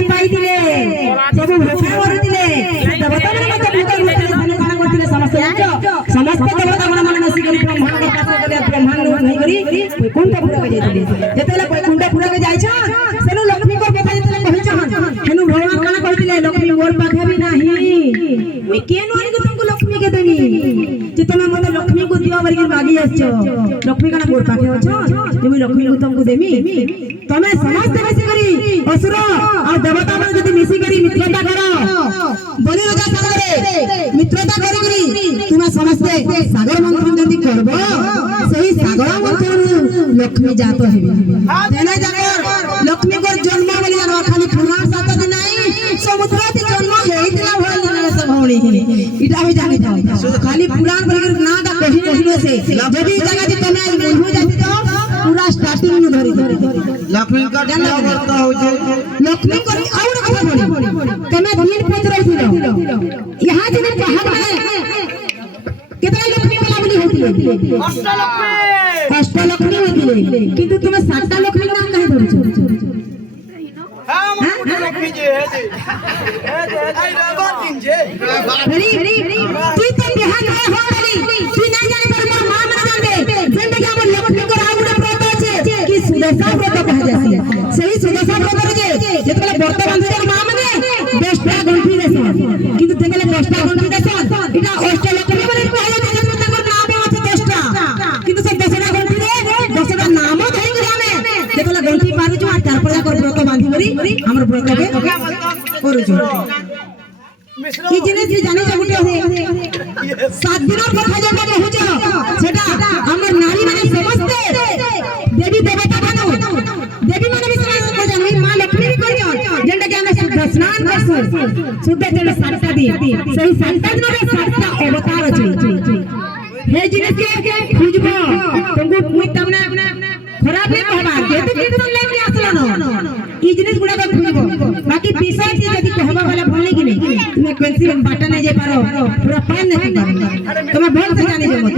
नहीं पाइतिले सब भूखा मरुतिले देवता मन मत भूखा मरुतिले खाना करतिले समस्त देवता मन मिसी करी ब्रह्मांड का पास गले ब्रह्मांड नहीं करी वैकुंठ पुरा के जाइतिले जेतेले वैकुंठ पुरा के जाय छ सेनु लक्ष्मी को बता जेतेले कहि छ सेनु भगवान काना कहतिले लक्ष्मी मोर पाखे भी नहीं मैं केनु आनी को तुमको लक्ष्मी के देनी जे तुम मते लक्ष्मी को दियो बरी मागी आछो लक्ष्मी काना मोर पाखे अछो जे मैं लक्ष्मी को तुमको देमी तमे समस्त मिसी करी असुर और देवता मन जदी मिसी करी मित्रता करो बलि राजा सागरे मित्रता करी तुम समस्त सागर मंथन जदी करबो सही सागर मंथन लक्ष्मी जातो हेबी देना जाकर लक्ष्मी को जन्म बलि जानो खाली पुराण सात दिन नहीं समुद्र ते जन्म हेइतला भल दिन से भौणी इटा भी जाने जाओ खाली पुराण बलि ना दा कहि नहीं से जदी जगह जे तमे मुंह जाति तो पूरा स्टार्टिंग में धरी लक्ष्मी का क्या करता हो जे लक्ष्मी को और कथा बोली तमे दिन पत्र रहिलो यहां जे पहाड़ में कितना लक्ष्मी वाला बोली होती है अष्टलक्ष्मी होती है किंतु तुम सातटा लक्ष्मी नाम काहे धरछ हां लक्ष्मी जी है जे आई बात दिन जे तू तो बिहान है हो रही तू नहीं जाने पर मोर मां मन जानबे जिंदगी हमर लक्ष्मी को आउडा व्रत আছে कि सुदशा व्रत कहा जासी सही सुदशा व्रत रे जेतले व्रत बांधे मां माने 10टा गंठी देसन किंतु तेले 10टा गंठी देसन इटा अष्टलक्ष्मी बोली कहा जाता है ताकर नाम আছে 10टा किंतु से 10टा गंठी रे 10टा नाम धरि के हमें जेतले गंठी पारु जो तार पर जाकर व्रत बांधी करी हमर व्रत के करू जो ई जिने जे जाने जे गुटे हो 7 दिन कथा जेटा कहू सेटा हमर नारी माने समस्त देवी देवता मानो देवी माने विश्वास को जानी मां लक्ष्मी भी करियो जेंटा के हम शुद्ध स्नान करसु शुद्ध जल सातटा दी सही सातटा दिन रे सातटा अवतार अछि हे जिने के खुजबो तुमको कोई तमने खराब नहीं कहबा जेते कितन लेके आसलो न ई जिनिस गुडा को खुजबो बाकी पिसाई से यदि कहबा वाला भले कि नहीं तुम कैंसी बाटा नहीं जे पारो पूरा पान नहीं पारो तुम भल से जाने जे मत